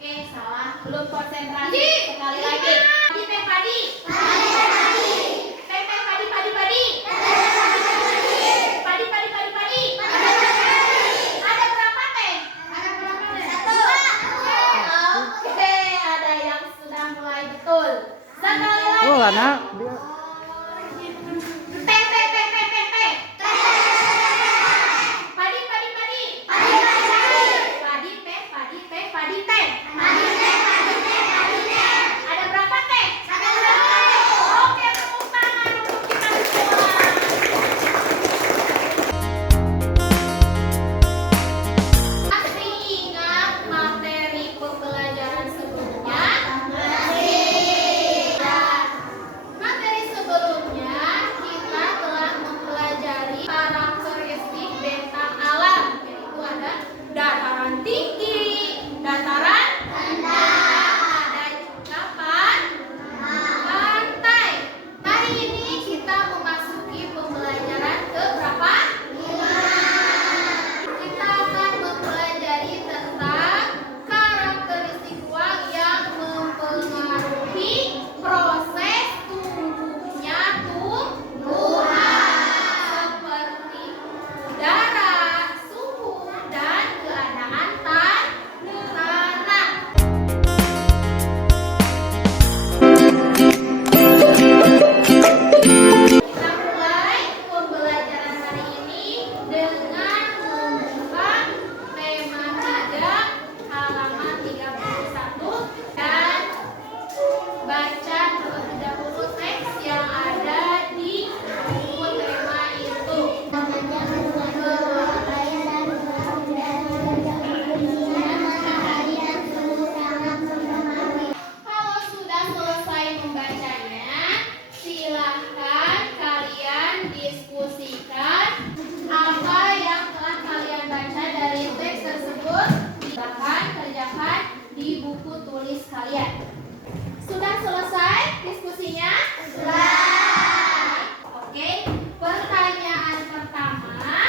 Oke, salah. Belum konsentrasi. Sekali lagi. Padi, teh, padi. Teh, teh, padi, padi, padi. Padi, padi, padi, padi. Ada berapa teh? Satu. Oke, ada yang sudah mulai betul. Sekali lagi. Oh, Lana. Teh, teh, teh, teh, teh, teh. Padi, padi, padi. Padi, teh, padi, teh, padi, teh. Ada berapa teh? Oke, tepuk tangan untuk kita semua. Masih ingat materi pembelajaran sebelumnya? Materi sebelumnya kita telah mempelajari karakteristik bentang alam, yaitu ada dataran tinggi, dataran rendah, dan juga pantai. Hari ini kita memasuki pembelajaran ke berapa? Kita akan mempelajari tentang karakteristik ruang yang mempengaruhi proses tumbuhnya tumbuhan seperti udara, suhu, dan keadaan tanah. Kita mulai pembelajaran hari ini dengan membuka tema 3 halaman 31 dan baca terlebih dahulu teks yang ada di buku tema itu. Kalau sudah selesai membacanya, silahkan kalian diskusikan apa yang telah kalian baca dari teks tersebut. Silahkan kerjakan di buku tulis kalian. Sudah selesai diskusinya? Sudah. Oke, pertanyaan pertama.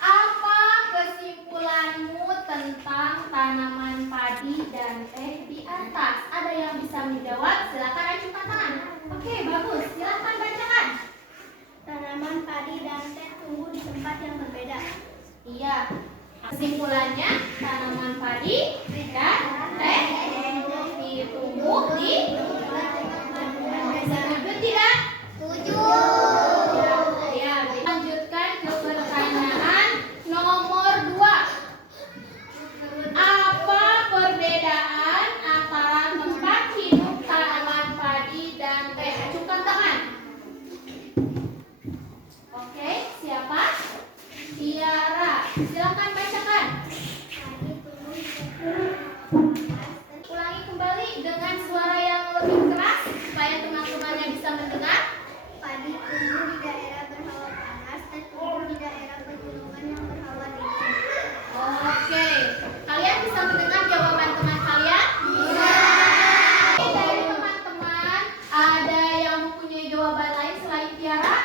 Apa kesimpulanmu tentang tanaman padi dan teh di atas? Ada yang bisa menjawab? Silakan ajukan tangan. Oke, bagus. Silakan bacakan. Tanaman padi dan teh tumbuh di tempat yang berbeda. Iya. Kesimpulannya, tanaman padi dan teh tumbuh di setuju tidak? Setuju. Ya, lanjutkan ke pertanyaan nomor 2. Apa perbedaan antara tempat hidup tanaman padi dan teh? Ajukan tangan. Oke, siapa? Tiara. Silakan bacakan. Ulangi kembali dengan suara yang lebih keras supaya teman-temannya bisa mendengar. Padi tumbuh di daerah berhawa panas, teh tumbuh di daerah pegunungan yang berhawa dingin. Oke, kalian bisa mendengar jawaban teman kalian? Bisa. Dari teman-teman, ada yang mempunyai jawaban lain selain Tiara?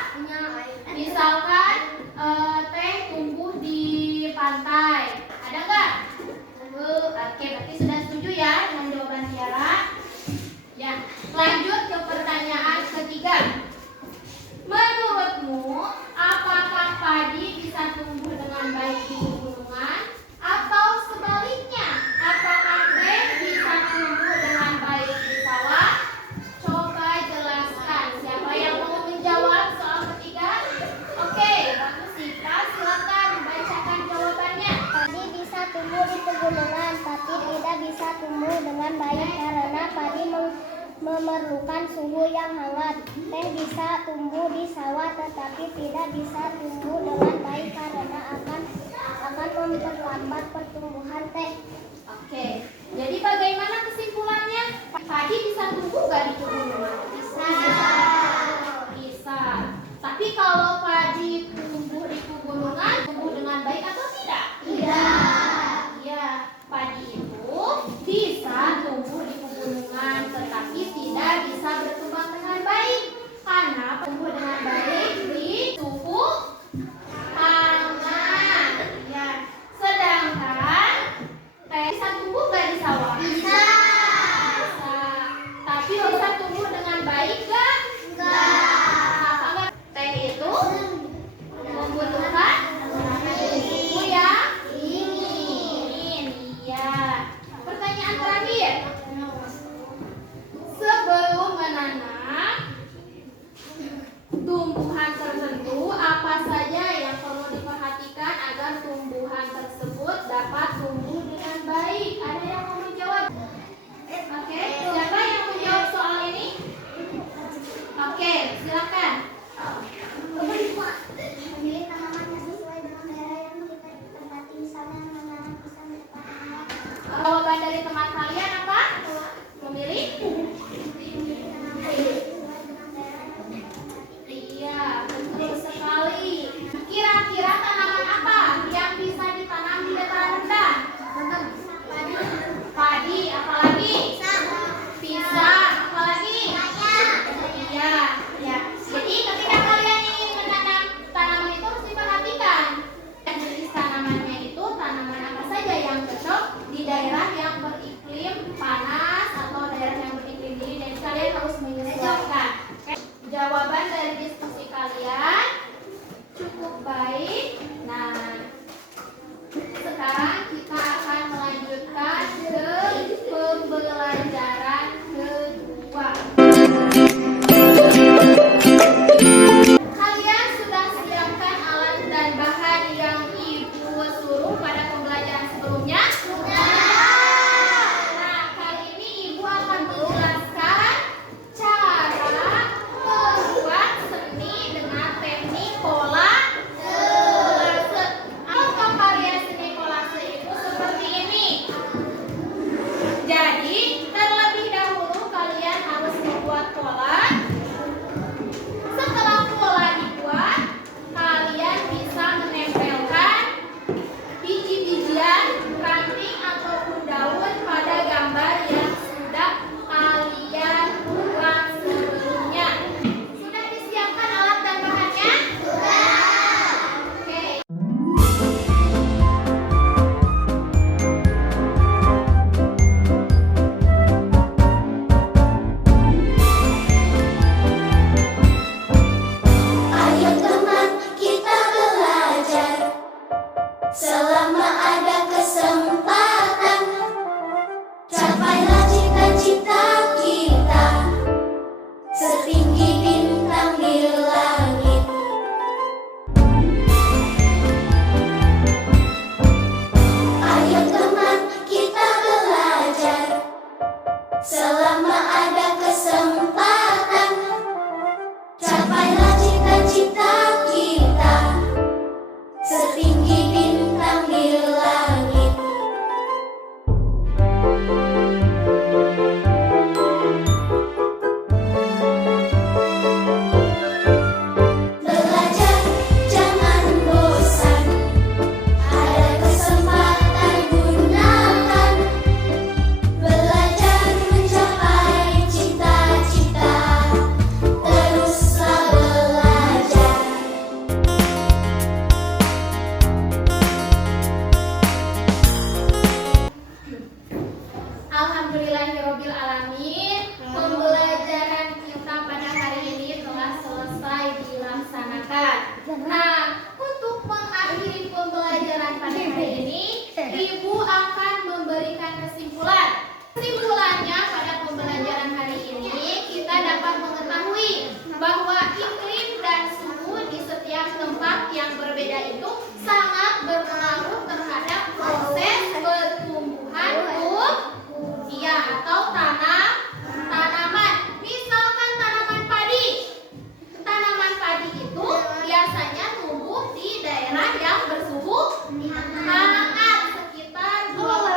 Misalkan teh tumbuh di pantai, ada nggak? Oke, berarti sudah setuju ya dengan jawaban Tiara? Ya, lanjut ke pertanyaan ketiga. Menurutmu, apakah padi bisa tumbuh dengan baik di pegunungan atau sebaliknya? Apakah teh bisa tumbuh dengan baik di sawah? Coba jelaskan. Siapa yang mau menjawab soal ketiga? Oke, bagus Sita. Silakan bacakan jawabannya. Padi bisa tumbuh di pegunungan, tapi tidak bisa tumbuh dengan baik karena padi memerlukan suhu yang hangat. Teh bisa tumbuh di sawah, tetapi tidak bisa tumbuh dengan baik karena akan memperlambat pertumbuhan teh. Oke, jadi bagaimana kesimpulannya? Padi bisa tumbuh nggak di pegunungan? Bisa. Bisa. Tapi kalau padi tumbuh di pegunungan, tumbuh dengan baik atau tidak? Tidak. Iya, padi itu bisa tumbuh di pegunungan, tetapi tidak bisa berkembang dengan baik karena tumbuh dengan baik di suhu hangat. Ya, sedangkan Bisa tumbuh nggak di sawah? Bisa. Tapi bisa tumbuh dengan baik nggak? Kenapa nggak? Teh itu membutuhkan suhu yang dingin. Iya. Pertanyaan terakhir. Sebelum menanam tumbuhan tertentu, apa saja yang perlu diperhatikan agar tumbuhan tersebut dapat tumbuh dengan baik? Ada yang mau menjawab? Oke, siapa yang mau menjawab soal ini? Oke, silakan. Memilih tanaman yang sesuai dengan daerah yang kita tempati, misalnya menanam pisang di depan rumah. Jawaban dari teman kalian apa? Memilih? Iya, betul sekali. Kira-kira tanaman apa yang bisa ditanam di dataran rendah? Padi, apalagi? Pisang, apalagi? Iya, ya. Jadi ketika kalian ingin menanam tanaman itu harus diperhatikan. Jenis tanamannya itu tanaman apa saja yang cocok di daerah yang beriklim panas atau daerah yang beriklim dingin, dan kalian harus menyesuaikan. Oke. Jawaban dari diskusi kalian cukup baik. Nah, sekarang kita akan melanjutkan ke pembelajaran kedua. Kalian sudah siapkan alat dan bahan yang Ibu suruh pada pembelajaran sebelumnya? Nah, kali ini Ibu akan menjelaskan cara membuat seni dengan teknik kolase. Apa variasi seni kolase itu seperti ini? Jadi, terlebih dahulu kalian harus membuat pola. Setelah pola dibuat, kalian bisa menempelkan biji-bijian, ranting ataupun daun pada gambar yang sudah kalian buat sebelumnya. Sudah disiapkan alat dan bahannya? Sudah. Oke. Ayo teman, kita belajar. Selama ada kesempatan, capailah cita-cita kita setinggi bintang di langit. Ayo teman, kita belajar. Selama ada kesempatan, capailah cita-cita kita setinggi bintang di langit. Belajar jangan bosan, ada kesempatan gunakan. Belajar mencapai cita-cita, teruslah belajar. Alhamdulillahirabbil alamin. Pembelajaran kita pada hari ini telah selesai dilaksanakan. Nah, untuk mengakhiri pembelajaran pada hari ini, Ibu akan memberikan kesimpulan. Kesimpulannya pada pembelajaran hari ini kita dapat mengetahui bahwa iklim dan suhu di setiap tempat yang berbeda itu sangat berpengaruh terhadap proses pertumbuhan usia atau tanaman. Misalkan tanaman padi. Tanaman padi itu biasanya tumbuh di daerah yang bersuhu hangat sekitar 20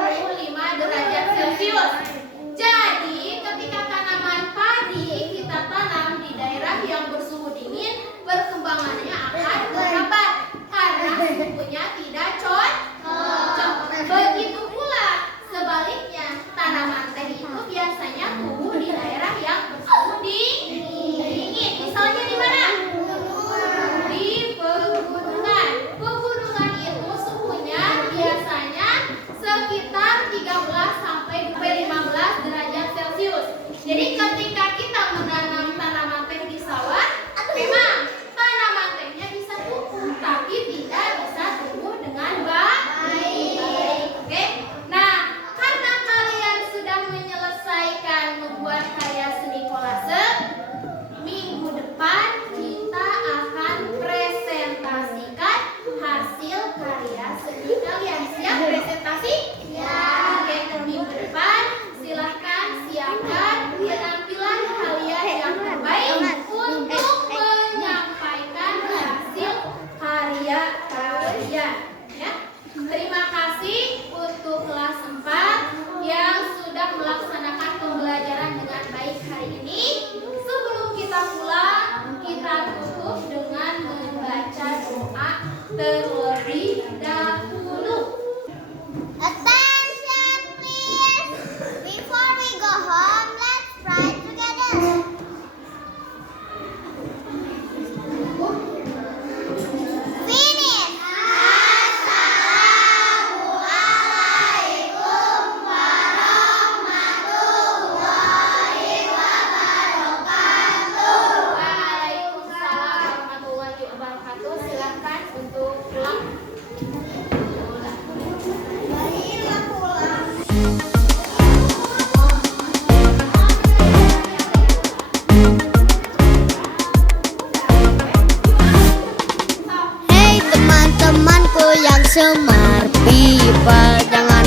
Semar pipa jangan